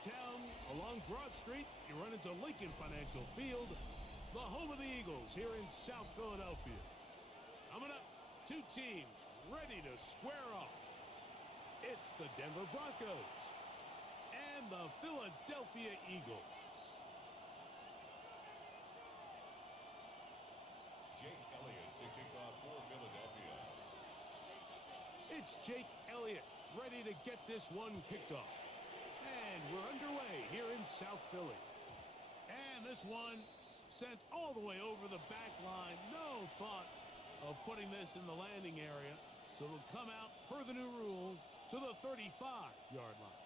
downtown along Broad Street, you run into Lincoln Financial Field, the home of the Eagles here in South Philadelphia. Coming up, two teams ready to square off. It's the Denver Broncos and the Philadelphia Eagles. Jake Elliott to kick off for Philadelphia. It's Jake Elliott ready to get this one kicked off. And we're underway here in South Philly. And this one sent all the way over the back line. No thought of putting this in the landing area. So it'll come out per the new rule to the 35-yard line.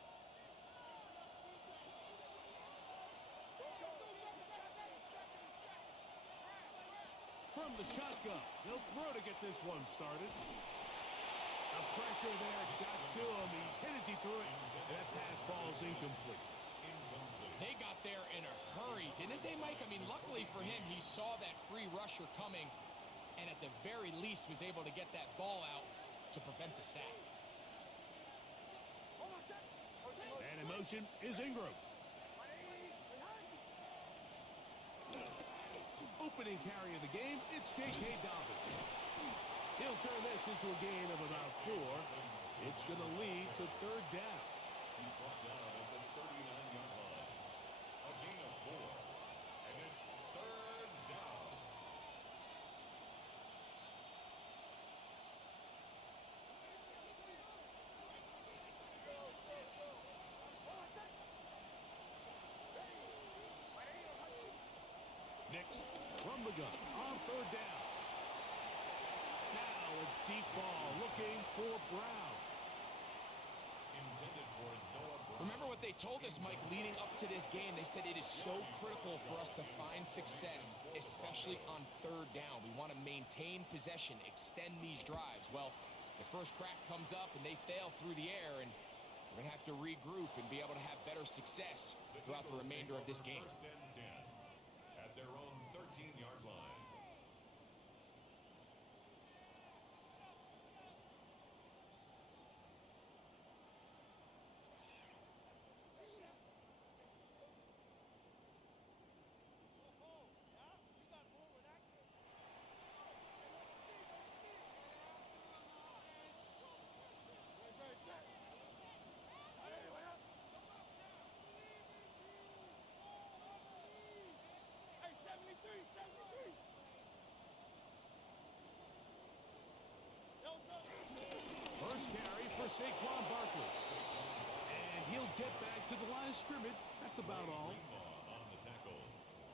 From the shotgun, they'll throw to get this one started. The pressure there got to him. He's hit as he threw it, and that pass falls incomplete. They got there in a hurry, didn't they, Mike? I mean, luckily for him, he saw that free rusher coming, and at the very least was able to get that ball out to prevent the sack. And in motion is Ingram. Opening carry of the game, it's J.K. Dobbins. He'll turn this into a gain of about 4. It's going to lead to third down. He's brought down at the 39-yard line. A gain of 4. And it's third down. Nix from the gun on third down. Now a deep ball looking for Brown. Intended for Noah Brown. Remember what they told us, Mike, leading up to this game? They said it is so critical for us to find success, especially on third down. We want to maintain possession, extend these drives. Well, the first crack comes up and they fail through the air, and we're going to have to regroup and be able to have better success throughout the remainder of this game. First and 10 at their own 13-yard line. First carry for Saquon Barkley. And he'll get back to the line of scrimmage. That's about all. On the tackle.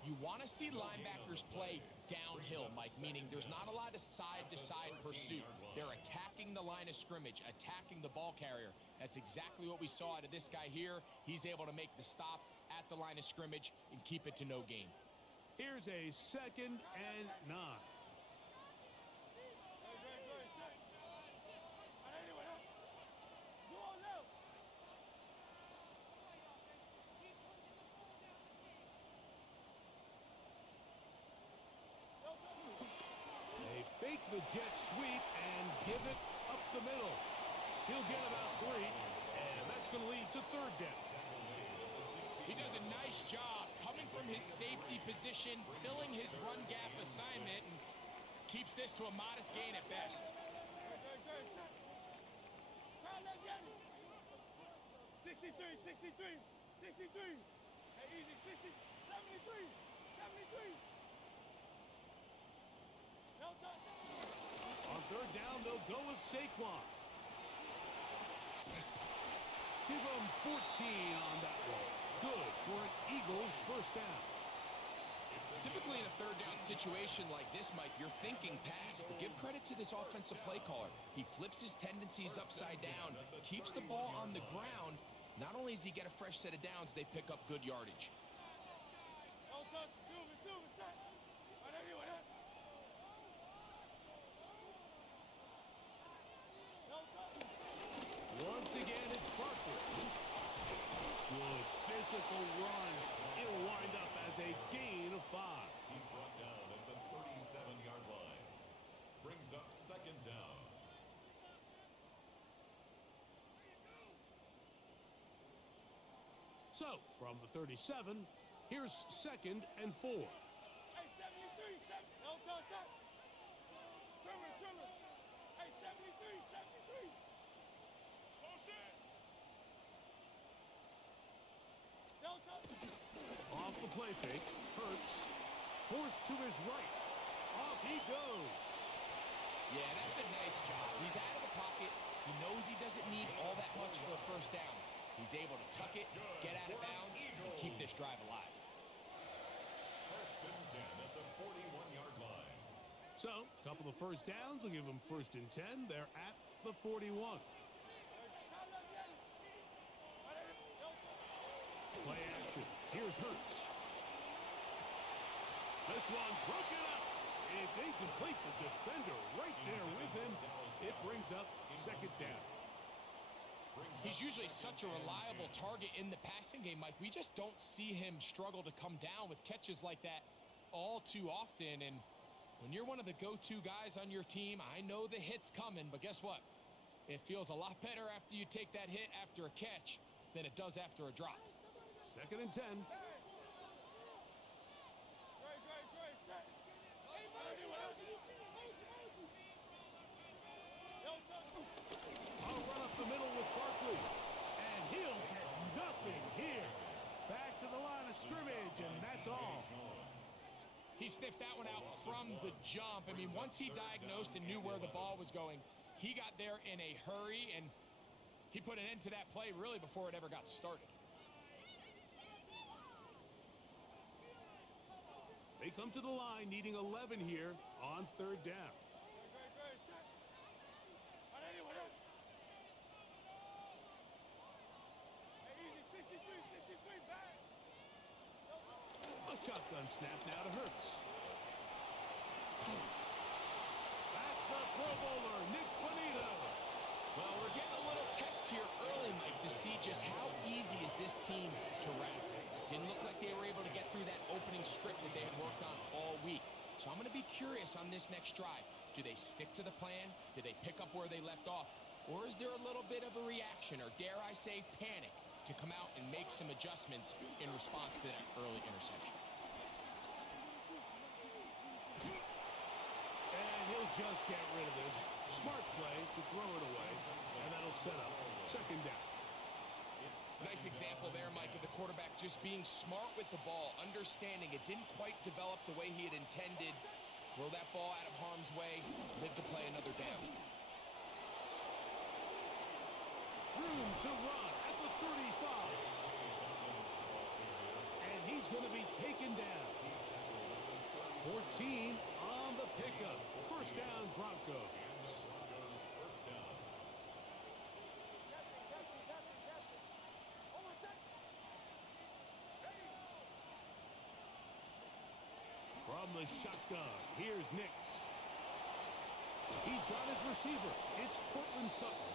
You want to see linebackers play downhill, Mike, meaning there's not a lot of side-to-side pursuit. They're attacking the line of scrimmage, attacking the ball carrier. That's exactly what we saw out of this guy here. He's able to make the stop at the line of scrimmage and keep it to no gain. Here's a 2nd and 9. They fake the jet sweep and give it up the middle. He'll get about 3, and that's going to lead to third down. He does a nice job coming from his safety position, filling his run gap assignment, and keeps this to a modest gain at best. 63, 63, 63. Hey, easy, 60, 73, 73. On third down, they'll go with Saquon. Give him 14 on that one. Good for an Eagles first down. Typically in a third down situation like this, Mike, you're thinking pass, but give credit to this offensive play caller. He flips his tendencies upside down, keeps the ball on the ground. Not only does he get a fresh set of downs, they pick up good yardage. Once again, it's Barkley. Good physical run. It'll wind up as a gain of 5. He's brought down at the 37-yard line. Brings up second down. So, from the 37, here's 2nd and 4. Hey, 73, 7. No, touch, touch. Trimmer, trimmer. Hey, 73, 73. Oh, shit. No, touch. Off the play fake, Hurts. Forced to his right. Off he goes. Yeah, that's a nice job. He's out of the pocket. He knows he doesn't need all that much for a first down. He's able to tuck it, get out of bounds, and keep this drive alive. 1st and 10 at the 41-yard line. So, a couple of first downs will give them 1st and 10. They're at the 41. Play action. Here's Hurts. This one broken up. It's incomplete. The defender right there with him. It brings up 2nd down. He's usually such a reliable target in the passing game, Mike. We just don't see him struggle to come down with catches like that all too often. And when you're one of the go-to guys on your team, I know the hit's coming, but guess what? It feels a lot better after you take that hit after a catch than it does after a drop. 2nd and 10. I'll run up the middle with Barkley. And he'll get nothing here. Back to the line of scrimmage, and that's all. He sniffed that one out from the jump. I mean, once he diagnosed and knew where the ball was going, he got there in a hurry, and he put an end to that play really before it ever got started. They come to the line needing 11 here on 3rd down. A shotgun snap now to Hurts. That's the Pro Bowler, Nick Bonito. Well, we're getting a little test here early, Mike, to see just how easy is this team to wrap. Didn't look like they were able to get through that opening script that they had worked on all week. So I'm going to be curious on this next drive. Do they stick to the plan? Do they pick up where they left off? Or is there a little bit of a reaction, or dare I say panic, to come out and make some adjustments in response to that early interception? And he'll just get rid of this. Smart play to throw it away. And that'll set up 2nd down. Nice example there, Mike, of the quarterback just being smart with the ball, understanding it didn't quite develop the way he had intended. Throw that ball out of harm's way, live to play another down. Room to run at the 35. And he's going to be taken down. 14 on the pickup. 1st down, Broncos. From the shotgun, here's Nix. He's got his receiver. It's Cortland Sutton.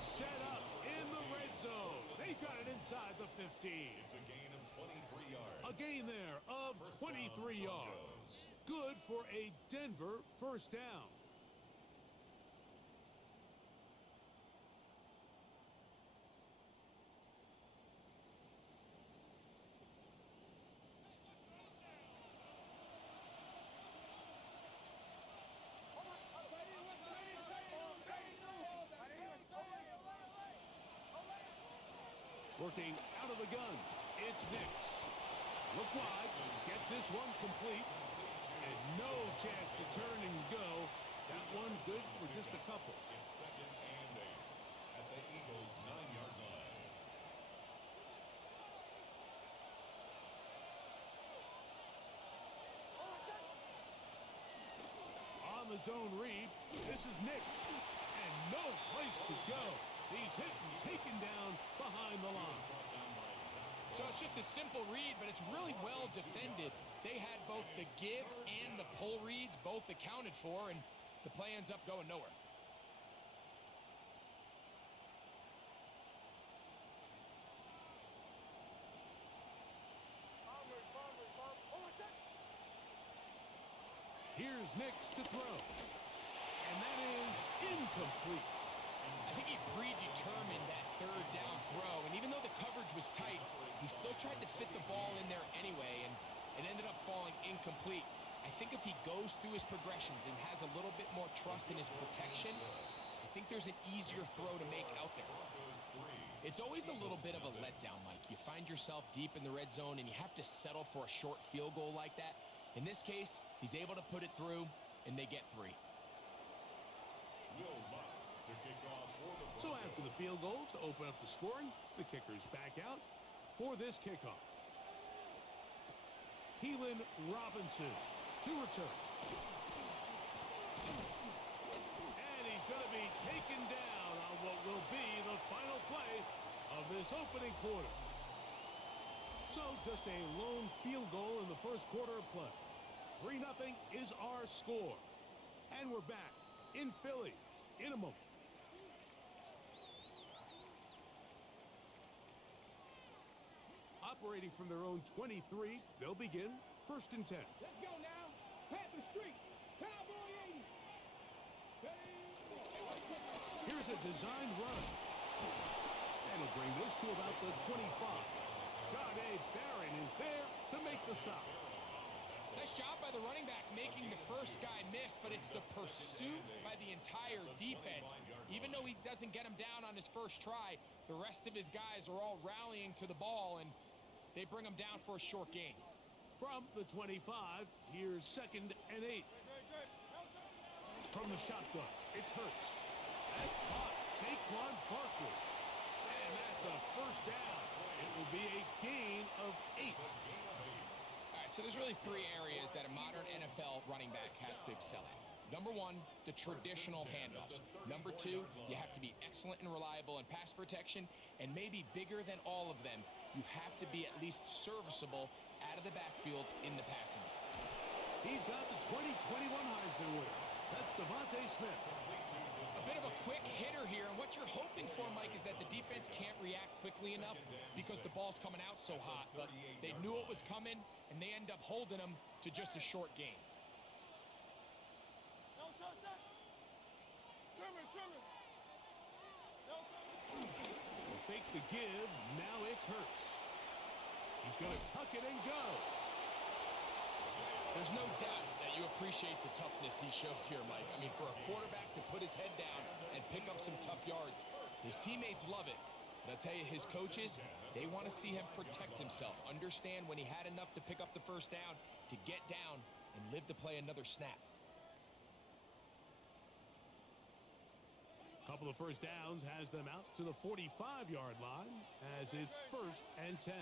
He's set up in the red zone. They got it inside the 15. It's a gain of 23 yards. A gain there of 23 yards. Good for a Denver first down. Working out of the gun, it's Nix. Look wide, get this one complete, and no chance to turn and go. That one good for just a couple. It's 2nd and 8 at the Eagles' 9-yard line. On the zone read, this is Nix, and no place to go. He's hit and taken down behind the line. So it's just a simple read, but it's really well defended. They had both the give and the pull reads both accounted for, and the play ends up going nowhere. Here's Nix to throw, and that is incomplete. I think he predetermined that third down throw, and even though the coverage was tight, he still tried to fit the ball in there anyway, and it ended up falling incomplete. I think if he goes through his progressions and has a little bit more trust in his protection, I think there's an easier throw to make out there. It's always a little bit of a letdown, Mike. You find yourself deep in the red zone, and you have to settle for a short field goal like that. In this case, he's able to put it through, and they get 3. So after the field goal to open up the scoring, the kicker's back out for this kickoff. Keelan Robinson to return. And he's going to be taken down on what will be the final play of this opening quarter. So just a lone field goal in the first quarter of play. 3-0 is our score. And we're back in Philly in a moment. Operating from their own 23, they'll begin 1st and 10. Let's go now. Panther Street. Cowboy 80. Here's a designed run. And he'll bring this to about the 25. Jahdae Barron is there to make the stop. Nice job by the running back making the first guy miss, but it's the pursuit by the entire defense. Even though he doesn't get him down on his first try, the rest of his guys are all rallying to the ball, and they bring him down for a short gain. From the 25, here's 2nd and 8. From the shotgun, it's Hurts. That's caught. Saquon Barkley. And that's a first down. It will be a gain of 8. All right, so there's really 3 areas that a modern NFL running back has to excel at. Number 1, the traditional handoffs. Number 2, you have to be excellent and reliable in pass protection, and maybe bigger than all of them, you have to be at least serviceable out of the backfield in the passing game. He's got the 2021 Heisman winner. That's Devontae Smith. A bit of a quick hitter here, and what you're hoping for, Mike, is that the defense can't react quickly enough because the ball's coming out so hot, but they knew it was coming, and they end up holding them to just a short gain. Will fake the give. Now it's Hurts. He's going to tuck it and go. There's no doubt that you appreciate the toughness he shows here, Mike. I mean, for a quarterback to put his head down and pick up some tough yards, his teammates love it. But I'll tell you, his coaches, they want to see him protect himself, understand when he had enough to pick up the first down, to get down and live to play another snap. Couple of first downs has them out to the 45-yard line as it's 1st and 10.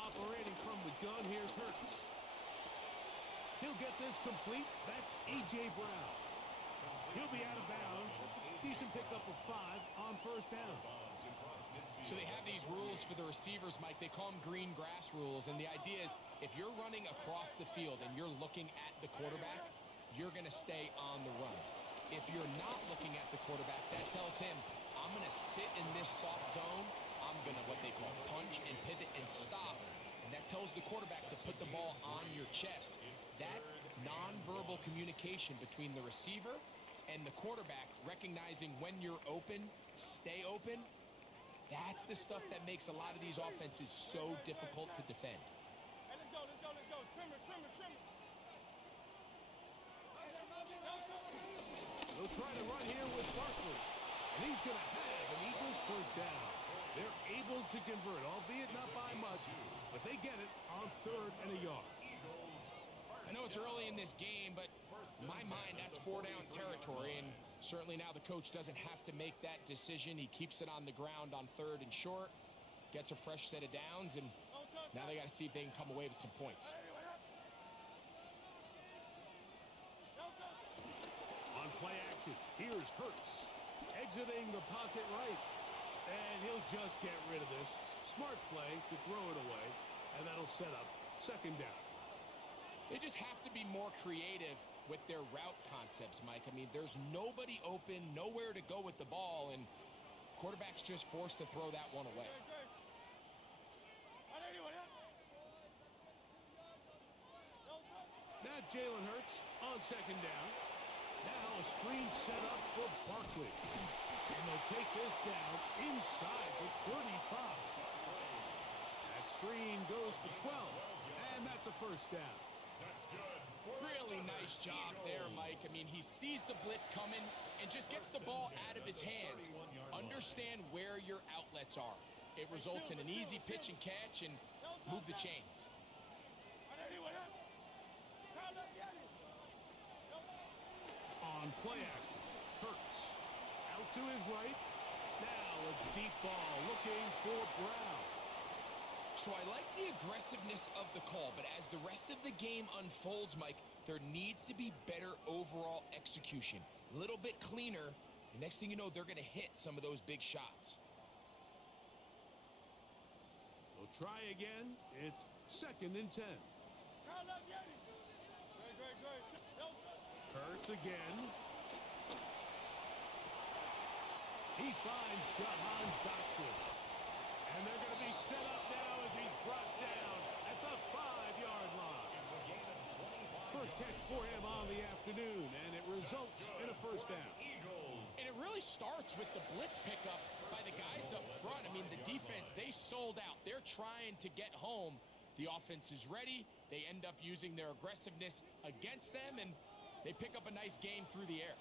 Operating from the gun, here's Hurts. He'll get this complete. That's A.J. Brown. He'll be out of bounds. That's a decent pickup of 5 on first down. So they have these rules for the receivers, Mike. They call them green grass rules, and the idea is if you're running across the field and you're looking at the quarterback, you're going to stay on the run. If you're not looking at the quarterback, that tells him, I'm going to sit in this soft zone. I'm going to what they call punch and pivot and stop. And that tells the quarterback to put the ball on your chest. That nonverbal communication between the receiver and the quarterback, recognizing when you're open, stay open, that's the stuff that makes a lot of these offenses so difficult to defend. Hey, let's go, let's go, let's go. Trimmer, trimmer, trimmer. They'll try to run here with Barkley. And he's going to have an Eagles first down. They're able to convert, albeit not by much, but they get it on 3rd and a yard. I know it's early in this game, but in my mind, that's 4-down territory, and certainly now the coach doesn't have to make that decision. He keeps it on the ground on 3rd and short, gets a fresh set of downs, and now they got to see if they can come away with some points. On play action, here's Hurts, exiting the pocket right, and he'll just get rid of this. Smart play to throw it away, and that'll set up 2nd down. They just have to be more creative with their route concepts, Mike. I mean, there's nobody open, nowhere to go with the ball, and quarterback's just forced to throw that one away. Now Jalen Hurts on 2nd down. Now a screen set up for Barkley. And they'll take this down inside the 35. That screen goes for 12, and that's a first down. Really nice job there, Mike. I mean, he sees the blitz coming and just gets the ball out of his hands. Understand where your outlets are. It results in an easy pitch and catch and move the chains. On play action, Hurts out to his right. Now a deep ball looking for Brown. So I like the aggressiveness of the call, but as the rest of the game unfolds, Mike, there needs to be better overall execution. A little bit cleaner. The next thing you know, they're going to hit some of those big shots. They'll try again. It's 2nd and 10. Hurts again. He finds Jahan Dotson. And they're going to be set up now as he's brought down at the 5-yard line. First catch for him on the afternoon, and it results in a first down. And it really starts with the blitz pickup by the guys up front. I mean, the defense, they sold out. They're trying to get home. The offense is ready. They end up using their aggressiveness against them, and they pick up a nice gain through the air.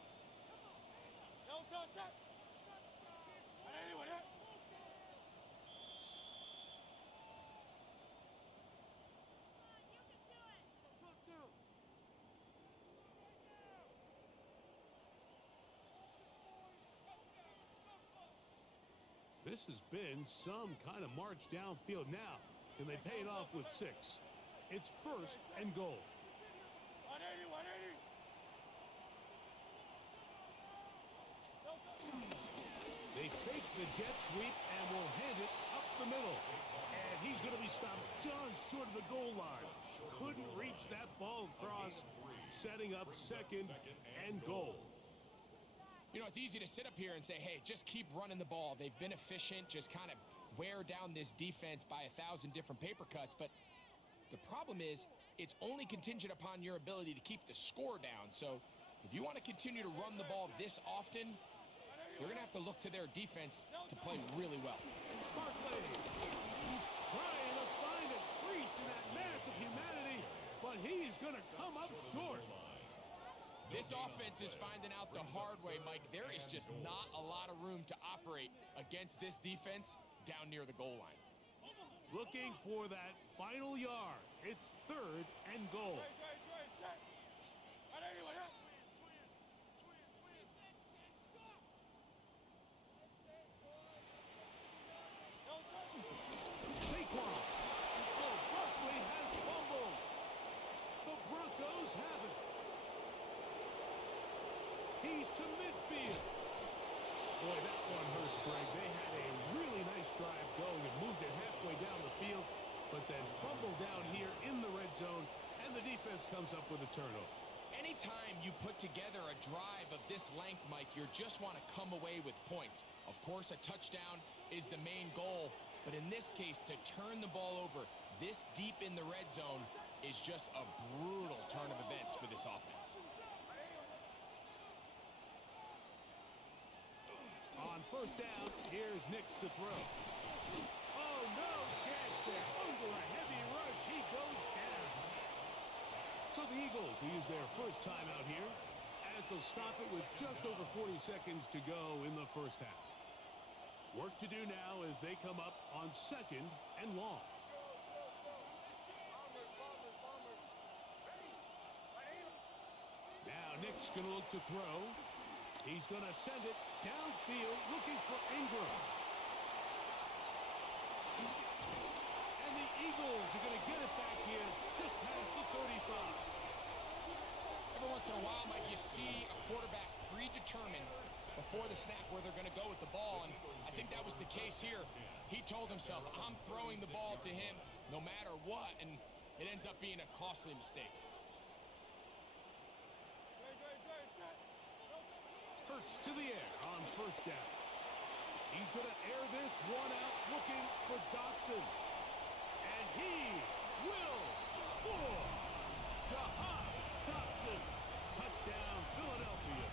This has been some kind of march downfield now. Can they pay it off with 6? It's 1st and goal. They fake the jet sweep and will hand it up the middle. And he's going to be stopped just short of the goal line. Couldn't reach that ball across, setting up 2nd and goal. You know, it's easy to sit up here and say, hey, just keep running the ball. They've been efficient, just kind of wear down this defense by 1,000 different paper cuts. But the problem is, it's only contingent upon your ability to keep the score down. So if you want to continue to run the ball this often, you're going to have to look to their defense to play really well. Barkley trying to find a crease in that mass of humanity, but he is going to come up short. This offense is finding out the hard way, Mike. There is just not a lot of room to operate against this defense down near the goal line. Looking for that final yard. It's 3rd and goal. Saquon. Oh, Barkley has fumbled. The Broncos have it. He's to midfield. Boy, that one hurts, Greg. They had a really nice drive going and moved it halfway down the field, but then fumbled down here in the red zone, and the defense comes up with a turnover. Any anytime you put together a drive of this length, Mike, you just want to come away with points. Of course, a touchdown is the main goal, but in this case, to turn the ball over this deep in the red zone is just a brutal turn of events for this offense. On first down, here's Nix to throw. Oh, no chance there. Under a heavy rush, he goes down. So the Eagles will use their first timeout here, as they'll stop it with just over 40 seconds to go in the first half. Work to do now as they come up on 2nd and long. Now Nick's going to look to throw. He's going to send it downfield looking for Ingram. And the Eagles are going to get it back here just past the 35. Every once in a while, Mike, you see a quarterback predetermined before the snap where they're going to go with the ball, and I think that was the case here. He told himself, I'm throwing the ball to him no matter what, and it ends up being a costly mistake. Hurts to the air on first down. He's going to air this one out looking for Dotson. And he will score. Jahan Dotson. Touchdown, Philadelphia.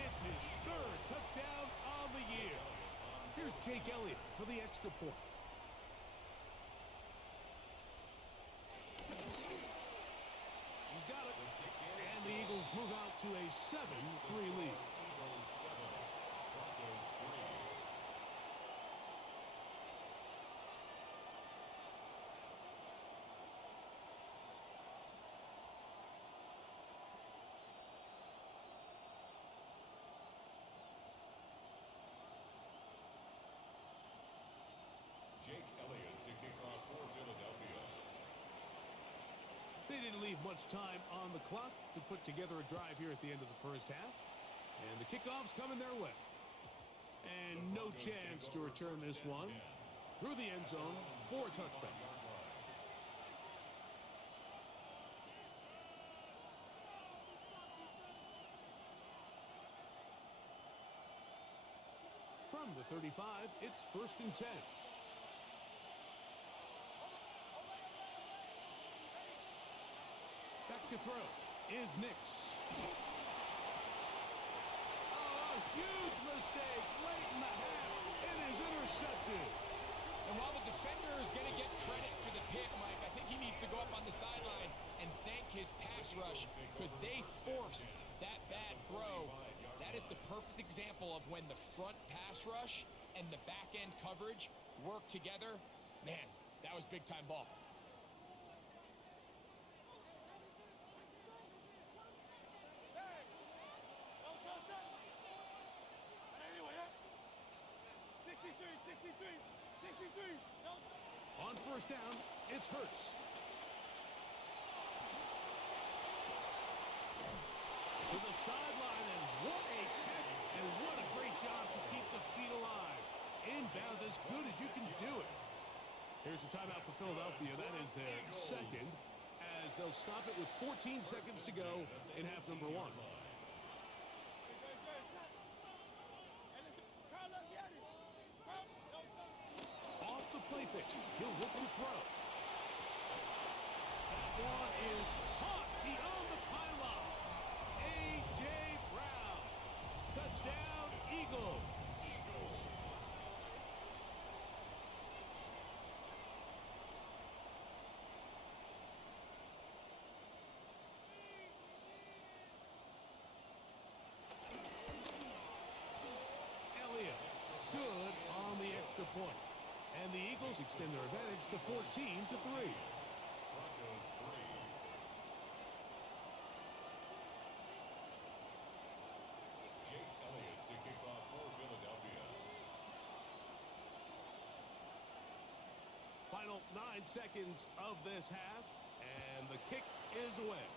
It's his 3rd touchdown on the year. Here's Jake Elliott for the extra point. He's got it. And the Eagles move out to a 7-3 lead. Jake Elliott to kick off for Philadelphia. They didn't leave much time on the clock to put together a drive here at the end of the first half. And the kickoff's coming their way. And no chance to return this one through the end zone for a touchback. From the 35, it's 1st and 10. Back to throw is Nix. Oh, a huge mistake late in the half. It is intercepted. And while the defender is going to get credit for the pick, Mike, I think he needs to go up on the sideline and thank his pass rush because they forced that bad throw. That is the perfect example of when the front pass rush and the back end coverage work together. Man, that was big-time ball. On first down, it's Hurts. To the sideline, and what a catch, and what a great job to keep the feet alive. Inbounds as good as you can do it. Here's a timeout for Philadelphia. That is their 2nd, as they'll stop it with 14 seconds to go in half number 1. Off the play fake, he'll look to throw. That one is caught beyond the pylon. A.J. Brown. Touchdown, Eagles. Elliott, good on the extra point. And the Eagles extend their advantage to 14-3. Broncos 3. Jake Elliott to kick off for Philadelphia. Final 9 seconds of this half, and the kick is away.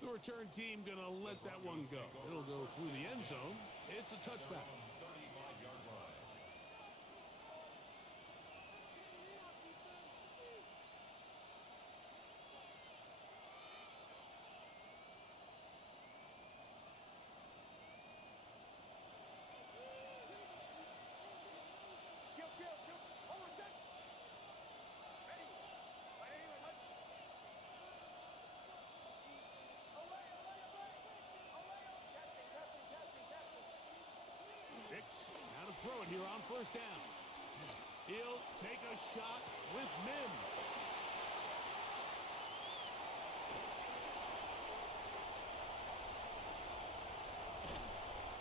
The return team gonna let that one go. It'll go through the end zone. It's a touchback. 35-yard line. first down. He'll take a shot with Mims.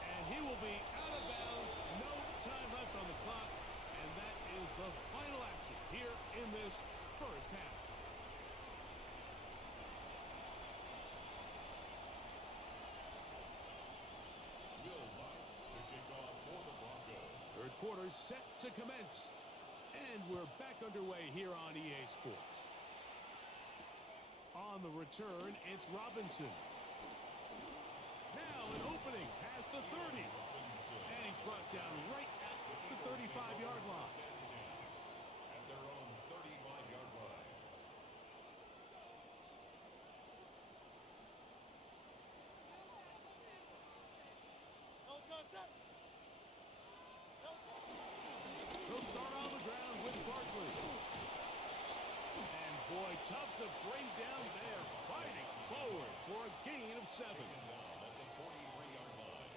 And he will be out of bounds. No time left on the clock. And that is the final action here in this first half. Third quarter set to commence. And we're back underway here on EA Sports. On the return, it's Robinson. Now an opening past the 30. And he's brought down right at the 35-yard line. At their own 35-yard line. They'll start on the ground with Barkley. And boy, tough to bring down there. Fighting forward for a gain of 7. Taken down at the 43-yard line.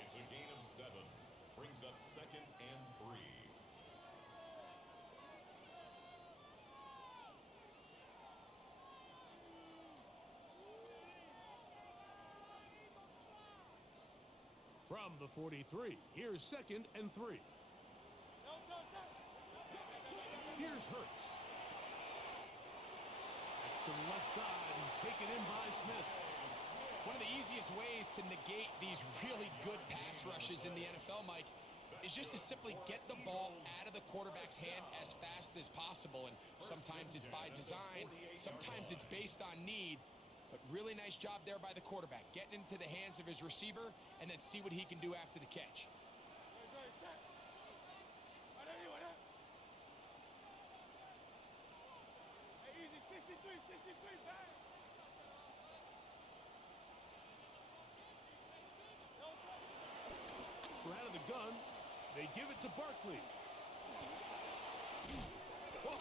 It's a gain of 7. Brings up 2nd and 3. From the 43, here's 2nd and 3. Here's Hurts. That's to the left side and taken in by Smith. One of the easiest ways to negate these really good pass rushes in the NFL, Mike, is just to simply get the ball out of the quarterback's hand as fast as possible. And sometimes it's by design, sometimes it's based on need. But really nice job there by the quarterback, getting into the hands of his receiver and then see what he can do after the catch. Out of the gun, they give it to Barkley. Whoa!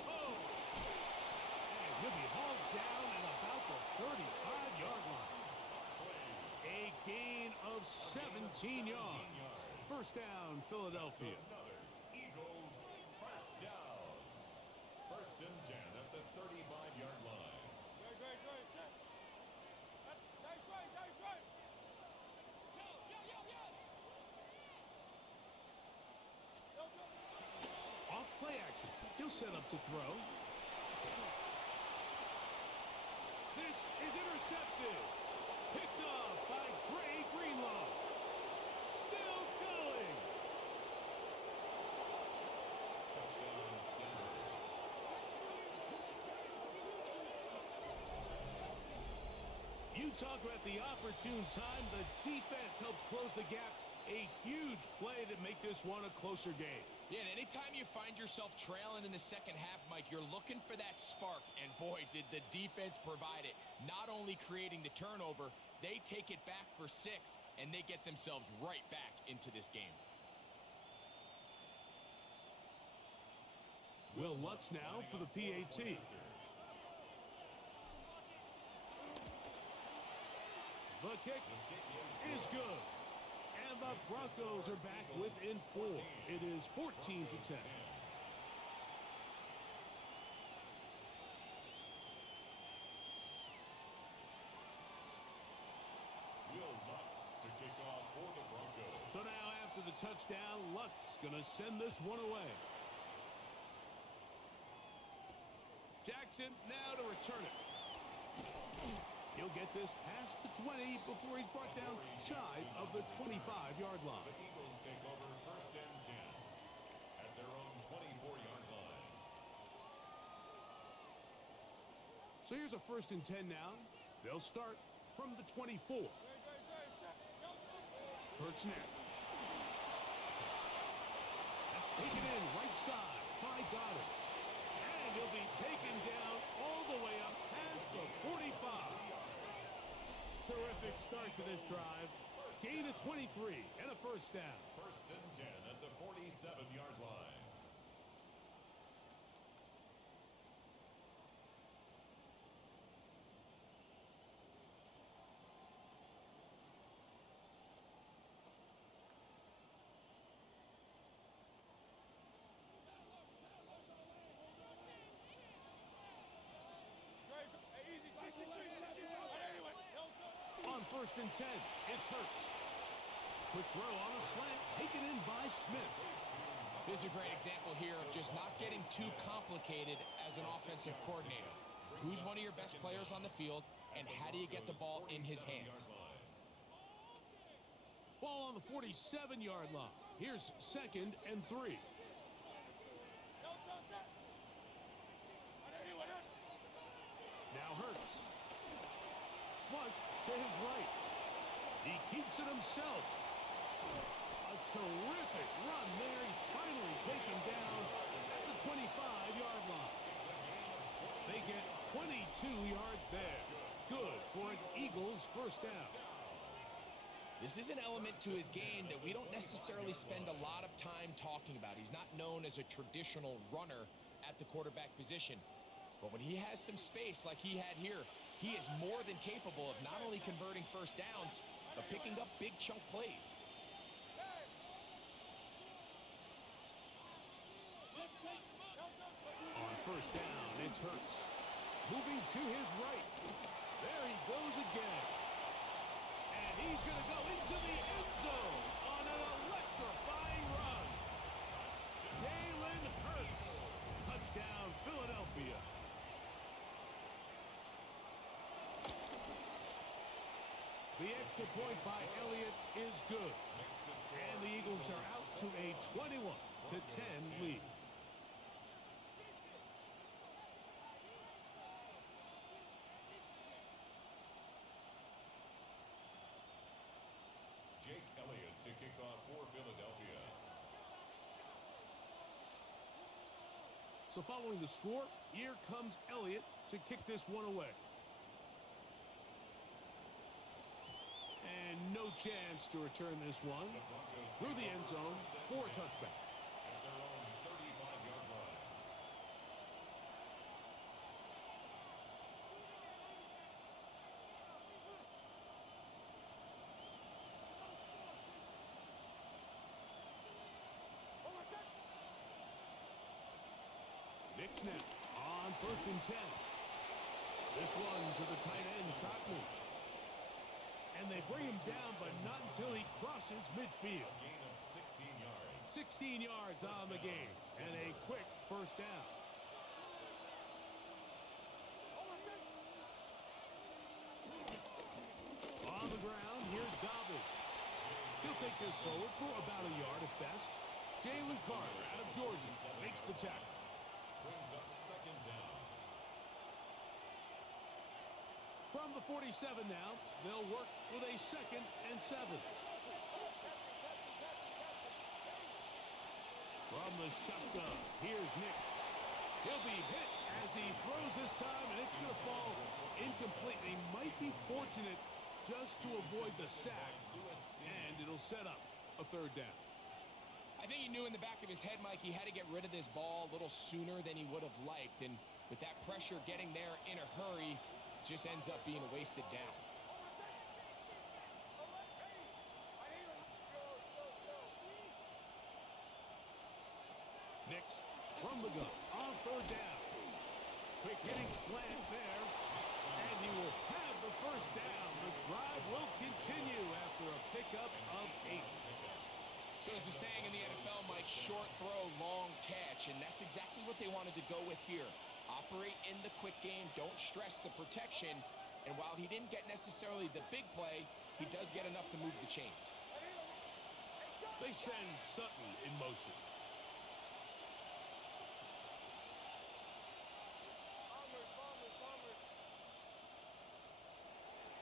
And he'll be hauled down at about the 35-yard line. A gain of 17 yards. First down, Philadelphia. Another Eagles first down. 1st and 10 at the 35-yard line. Off play action. He'll set up to throw. This is intercepted. Picked off by Dre Greenlaw. Still going. Touchdown, Denver. You talk about the opportune time. The defense helps close the gap. A huge play to make this one a closer game. Yeah, and anytime you find yourself trailing in the second half, Mike, you're looking for that spark. And boy, did the defense provide it. Not only creating the turnover, they take it back for 6, and they get themselves right back into this game. Will Lutz now for the PAT. The kick is good. And the Broncos are back within 4. It is 14-10. Will Lutz to kick off for the Broncos. So now after the touchdown, Lutz going to send this one away. Jackson now to return it. He'll get this past the 20 before he's brought down shy of the 25-yard line. The Eagles take over 1st and 10 at their own 24-yard line. So here's a 1st and 10 now. They'll start from the 24. Hurts now. That's taken in right side by Goddard. And he'll be taken down all the way up past the 45. Terrific start to this drive. Gain of 23 and a 1st down. 1st and 10 at the 47-yard line. first and 10. It's Hurts. Quick throw on the slant, taken in by Smith. This is a great example here of just not getting too complicated as an offensive coordinator. Who's one of your best players on the field, and how do you get the ball in his hands? Ball on the 47-yard line. Here's 2nd and 3. Now Hurts. Flush to his right. He keeps it himself. A terrific run there. He's finally taken down at the 25-yard line. They get 22 yards there. Good for an Eagles first down. This is an element to his game that we don't necessarily spend a lot of time talking about. He's not known as a traditional runner at the quarterback position. But when he has some space like he had here, he is more than capable of not only converting first downs, but picking up big chunk plays. On first down, it's Hurts. Moving to his right. There he goes again. And he's going to go into the end zone on an electrifying run. Jalen Hurts. Touchdown, Philadelphia. The extra point by Elliott is good. And the Eagles are out to a 21-10 lead. Jake Elliott to kick off for Philadelphia. So following the score, here comes Elliott to kick this one away. And no chance to return this one. Through the end zone for a touchback. At their own 35-yard line. Nick snap on first and 10. This one to the tight end, Trotman. And they bring him down, but not until he crosses midfield. Gain of 16 yards. 16 yards on the game, and a quick first down. On the ground, here's Dobbins. He'll take this forward for about a yard at best. Jalen Carter out of Georgia makes the tackle. Brings up second down. From the 47 now, they'll work with a 2nd and 7. From the shotgun, here's Nix. He'll be hit as he throws this time, and it's going to fall incomplete. He might be fortunate just to avoid the sack, and it'll set up a third down. I think he knew in the back of his head, Mike, he had to get rid of this ball a little sooner than he would have liked. And with that pressure getting there in a hurry, just ends up being a wasted down. Nix from the gun on third down. Quick hitting slant there. And he will have the first down. The drive will continue after a pickup of 8. So as a saying in the NFL, Mike, short throw, long catch. And that's exactly what they wanted to go with here. Operate in the quick game. Don't stress the protection. And while he didn't get necessarily the big play, he does get enough to move the chains. They send Sutton in motion.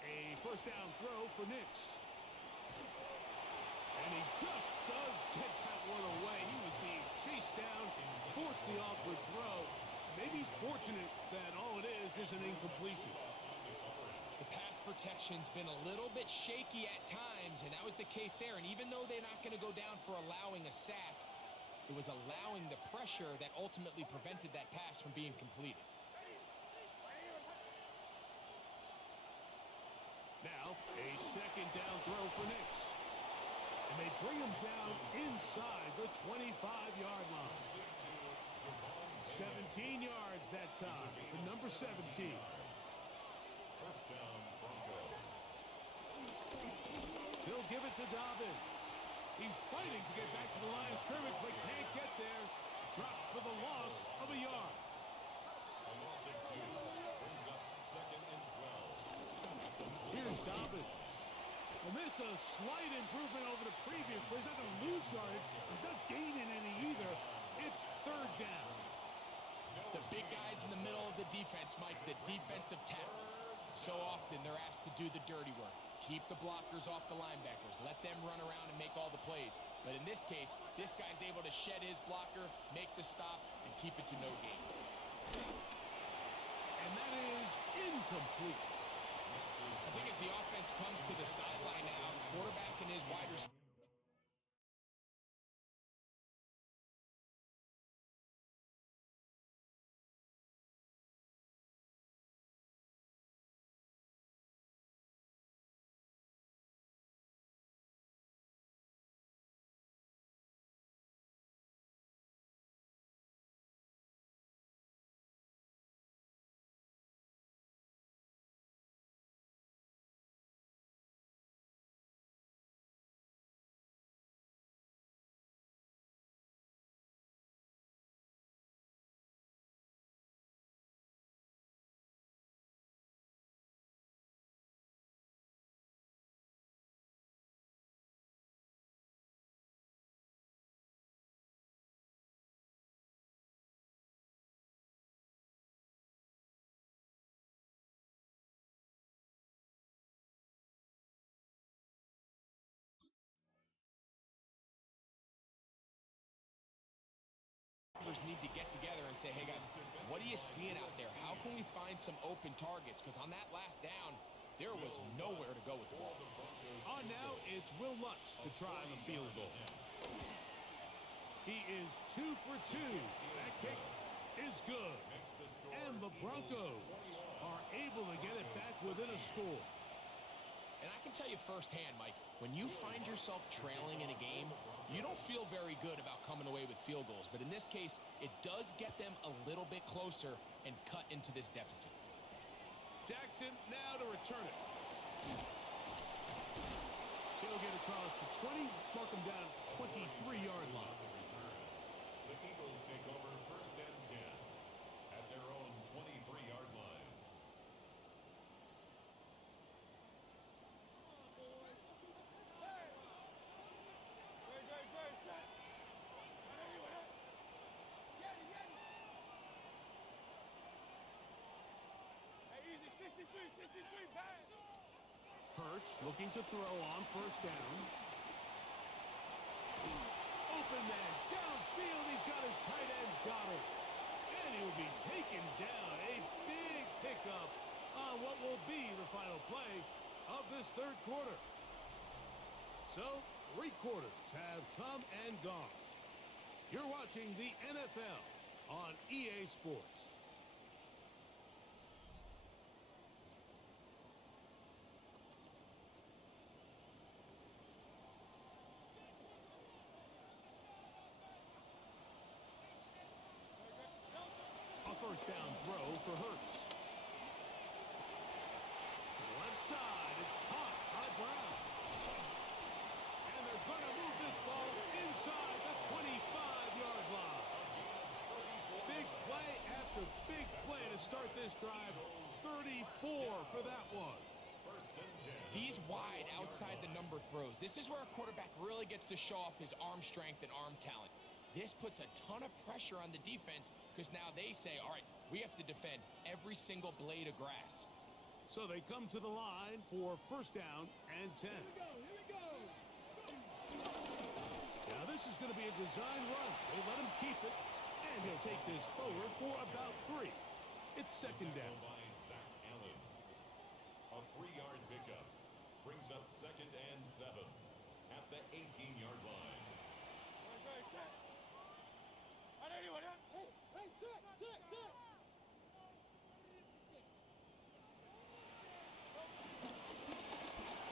A first down throw for Nix. And he just does get that one away. He was being chased down, forced the awkward throw. Maybe he's fortunate that all it is an incompletion. The pass protection's been a little bit shaky at times, and that was the case there. And even though they're not going to go down for allowing a sack, it was allowing the pressure that ultimately prevented that pass from being completed. Now, a second down throw for Nix. And they bring him down inside the 25-yard line. 17 yards that time for number 17. First down, Broncos. give it to Dobbins. He's fighting to get back to the line of scrimmage, but can't get there. Dropped for the loss of a yard. A loss of 2 brings up 2nd and 12. Here's Dobbins. And this is a slight improvement over the previous play. He's not going to lose yardage. He's not gaining any either. It's 3rd down. The big guys in the middle of the defense, Mike, the defensive tackles. So often they're asked to do the dirty work. Keep the blockers off the linebackers. Let them run around and make all the plays. But in this case, this guy's able to shed his blocker, make the stop, and keep it to no gain. And that is incomplete. I think as the offense comes to the sideline now, quarterback and his wide receiver. Need to get together and say, hey guys, what are you seeing out there? How can we find some open targets? Because on that last down, there was nowhere to go with the ball. On now, it's Will Lutz to try the field goal. He is 2 for 2. That kick is good. And the Broncos are able to get it back within a score. And I can tell you firsthand, Mike, when you find yourself trailing in a game, you don't feel very good about coming away with field goals. But in this case, it does get them a little bit closer and cut into this deficit. Jackson now to return it. He'll get across the 20, mark him down at the 23-yard line. The Eagles take over 1st and 10 at their own 23-yard line. Hurts looking to throw on 1st down. Open man downfield. He's got his tight end, got it. And he will be taken down. A big pickup on what will be the final play of this 3rd quarter. So, 3 quarters have come and gone. You're watching the NFL on EA Sports. A 1st down throw for Hurts. To the left side, it's caught by Brown. And they're going to move this ball inside the 25-yard line. Big play after big play to start this drive. 34 for that one. These wide outside the number throws. This is where a quarterback really gets to show off his arm strength and arm talent. This puts a ton of pressure on the defense because now they say, all right, we have to defend every single blade of grass. So they come to the line for 1st down and 10. Here we go. Now this is going to be a design run. They let him keep it, and he'll take this forward for about 3. It's 2nd down. By Zach Allen. A 3-yard pickup brings up 2nd and 7 at the 18-yard line.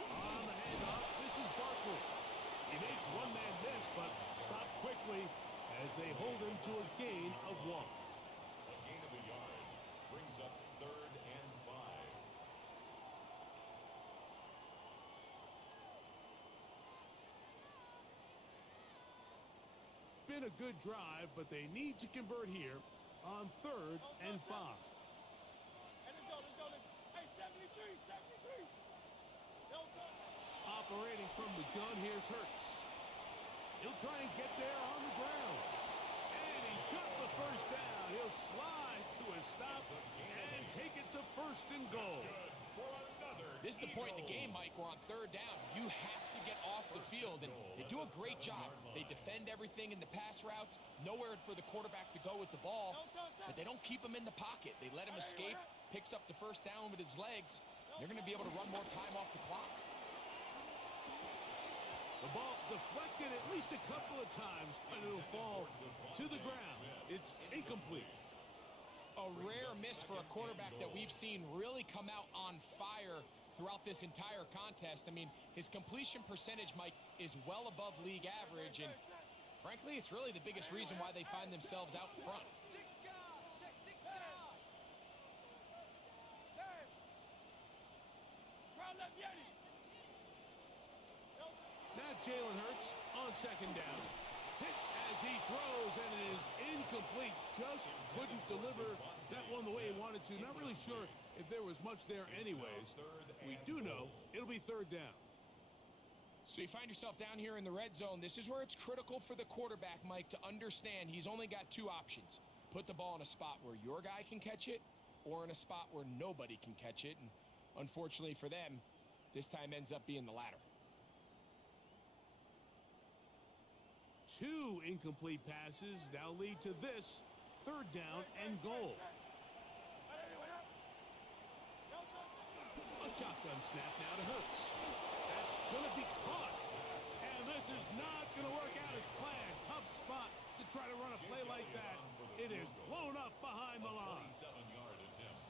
On the handoff, this is Barkley. He makes one-man miss, but stopped quickly as they hold him to a gain of 1. A gain of a yard brings up 3rd and 5. been a good drive, but they need to convert here on 3rd and 5. Hey, let's go, let's go. Hey, 73, 73. Operating from the gun, here's Hurts. He'll try and get there on the ground. And he's got the first down. He'll slide to a stop and take it to 1st and goal. This is the point in the game, Mike, where on 3rd down, you have to get off the field, and they do a great job. They defend everything in the pass routes, nowhere for the quarterback to go with the ball, but they don't keep him in the pocket. They let him escape, picks up the 1st down with his legs. They're going to be able to run more time off the clock. The ball deflected at least a couple of times, and it'll fall to the ground. It's incomplete. A rare miss for a quarterback that we've seen really come out on fire throughout this entire contest. I mean, his completion percentage, Mike, is well above league average, and frankly, it's really the biggest reason why they find themselves out front. Now Jalen Hurts on 2nd down. Hit as he throws, and it is incomplete. Just couldn't deliver that one the way he wanted to. Not really sure if there was much there anyways. We do know it'll be 3rd down. So you find yourself down here in the red zone. This is where it's critical for the quarterback, Mike, to understand he's only got 2 options. Put the ball in a spot where your guy can catch it, or in a spot where nobody can catch it. And unfortunately for them, this time ends up being the latter. 2 incomplete passes now lead to this 3rd down and goal. A shotgun snap now to Hurts. That's going to be caught. And this is not going to work out as planned. Tough spot to try to run a play like that. It is blown up behind the line. 27-yard attempt.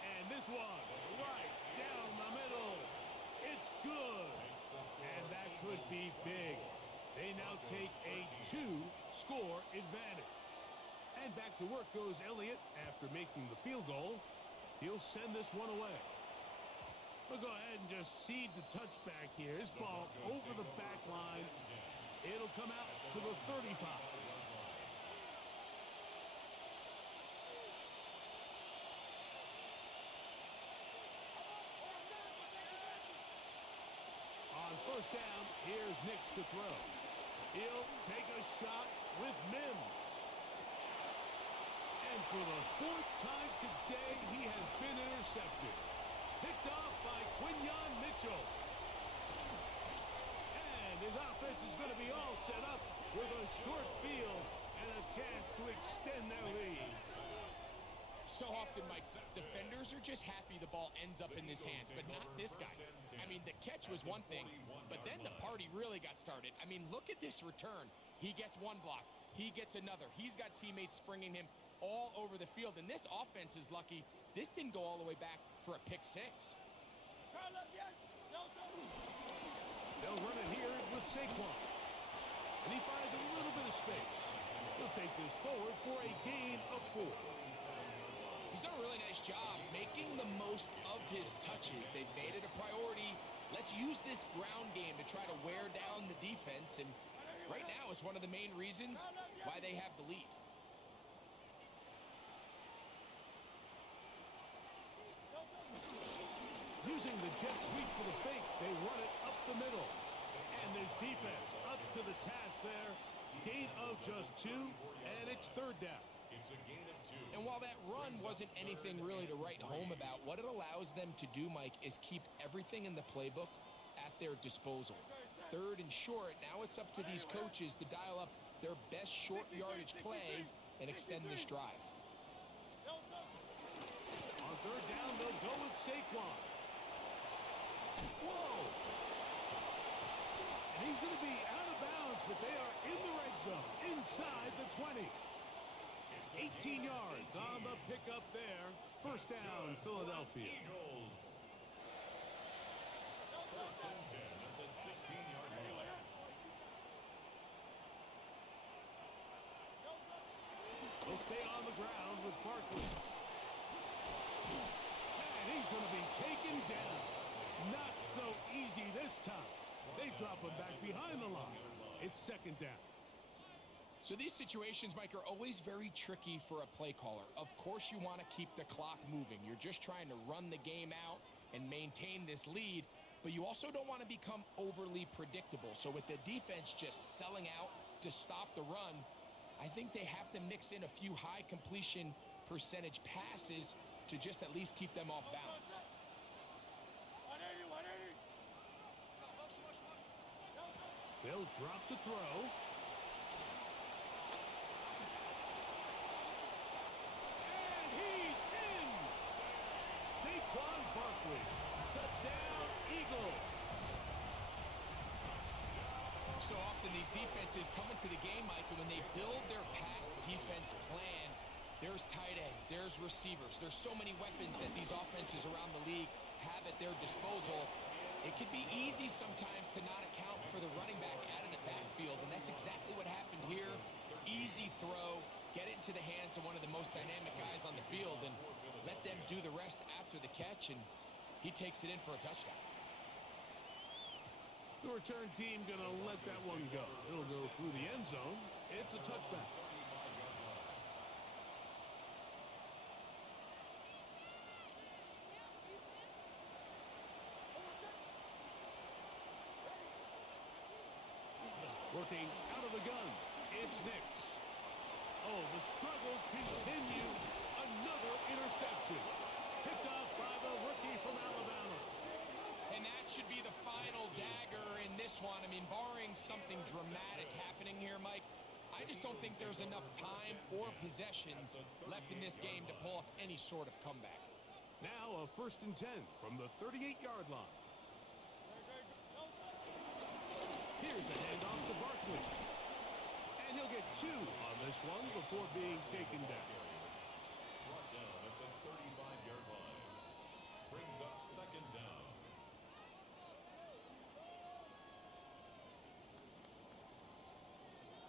And this one right down the middle. It's good. And that could be big. They now take a 2-score advantage. And back to work goes Elliott after making the field goal. He'll send this one away. We'll go ahead and just cede the touchback here. His ball over the back line. It'll come out to the 35. On 1st down, here's Nix to throw. He'll take a shot with Mims. And for the 4th time today, he has been intercepted. Picked off by Quinyon Mitchell. And his offense is going to be all set up with a short field and a chance to extend their lead. So often, Mike, defenders are just happy the ball ends up in his hands, but not this guy. I mean, the catch was one thing, but then the party really got started. I mean, look at this return. He gets one block. He gets another. He's got teammates springing him all over the field, and this offense is lucky this didn't go all the way back for a pick 6. They'll run it here with Saquon. And he finds a little bit of space. He'll take this forward for a gain of 4. He's done a really nice job making the most of his touches. They've made it a priority. Let's use this ground game to try to wear down the defense, and right now it's one of the main reasons why they have the lead. Using the jet sweep for the fake, they run it up the middle. And this defense up to the task there. Gain of just 2, and it's 3rd down. It's a gain of 2. And while that run wasn't anything really to write home about, what it allows them to do, Mike, is keep everything in the playbook at their disposal. 3rd and short, now it's up to these coaches to dial up their best short yardage play and extend this drive. On 3rd down, they'll go with Saquon. Whoa! And he's going to be out of bounds, but they are in the red zone, inside the 20. 18 yards on the pickup there. 1st down, Philadelphia. Eagles. 1st and 10 at the 16-yard line. They'll stay on the ground with Barkley. going to be taken down. Not so easy this time. They drop him back behind the line. It's second down. So these situations, Mike, are always very tricky for a play caller. Of course, you want to keep the clock moving. You're just trying to run the game out and maintain this lead, but you also don't want to become overly predictable. So with the defense just selling out to stop the run, I think they have to mix in a few high completion percentage passes to just at least keep them off balance. 180, 180. They'll drop to throw. And he's in! Saquon Barkley. Touchdown, Eagles. So often these defenses come into the game, Mike, and when they build their pass defense plan, there's tight ends, there's receivers, there's so many weapons that these offenses around the league have at their disposal. It can be easy sometimes to not account for the running back out of the backfield, and that's exactly what happened here. Easy throw, get it into the hands of one of the most dynamic guys on the field, and let them do the rest after the catch, and he takes it in for a touchdown. The return team going to let that one go. It'll go through the end zone. It's a touchback. Working out of the gun, it's Nix. Oh, the struggles continue. Another interception. Picked off by the rookie from Alabama. And that should be the final dagger in this one. I mean, barring something dramatic happening here, Mike, I just don't think there's enough time or possessions left in this game to pull off any sort of comeback. Now a 1st and 10 from the 38-yard line. Here's a handoff to Barkley. And he'll get 2 on this one before being taken down. Brought down at the 35-yard line. Brings up second down.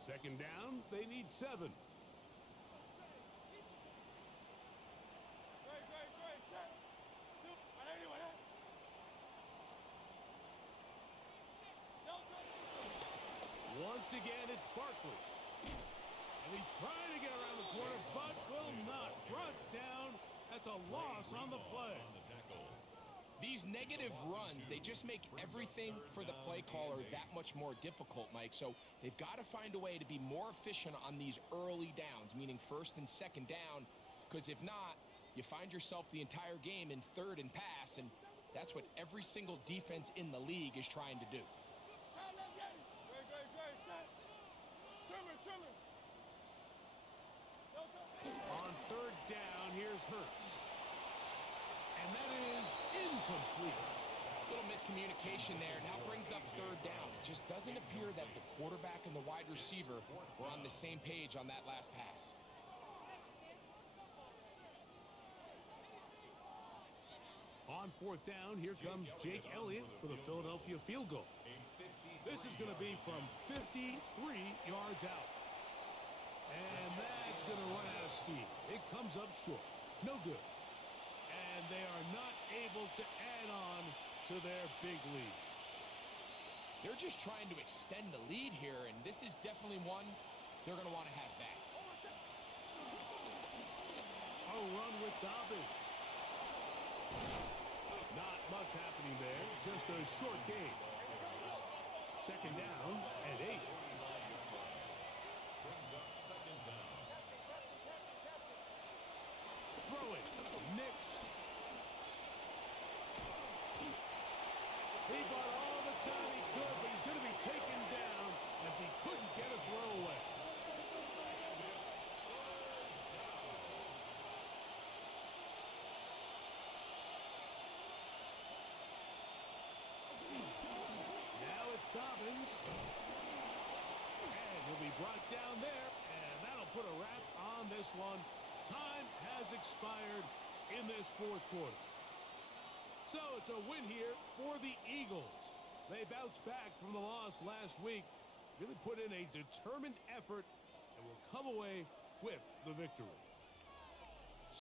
Second down, they need 7. Once again, it's Barkley. And he's trying to get around the corner, but will not. Brought down. That's a loss on the play. On the tackle. These negative runs, they just make everything for the play caller that much more difficult, Mike. So they've got to find a way to be more efficient on these early downs, meaning 1st and 2nd down, because if not, you find yourself the entire game in 3rd and pass, and that's what every single defense in the league is trying to do. On 3rd down, here's Hurts. And that is incomplete. Little miscommunication there. Now brings up 3rd down. It just doesn't appear that the quarterback and the wide receiver were on the same page on that last pass. On 4th down, here comes Jake Elliott for the Philadelphia field goal. This is going to be from 53 yards out. And that's going to run out of steam. It comes up short. No good. And they are not able to add on to their big lead. They're just trying to extend the lead here, and this is definitely one they're going to want to have back. A run with Dobbins. Not much happening there. Just a short game. Second down and 8. Brings up second down. Throwing. Nix. He bought all the time he could, but he's going to be taken down as he couldn't get a throw away. Now it's Dobbins. And he'll be brought down there, and that'll put a wrap on this one. Time has expired in this 4th quarter. So it's a win here for the Eagles. They bounced back from the loss last week, really put in a determined effort, and will come away with the victory.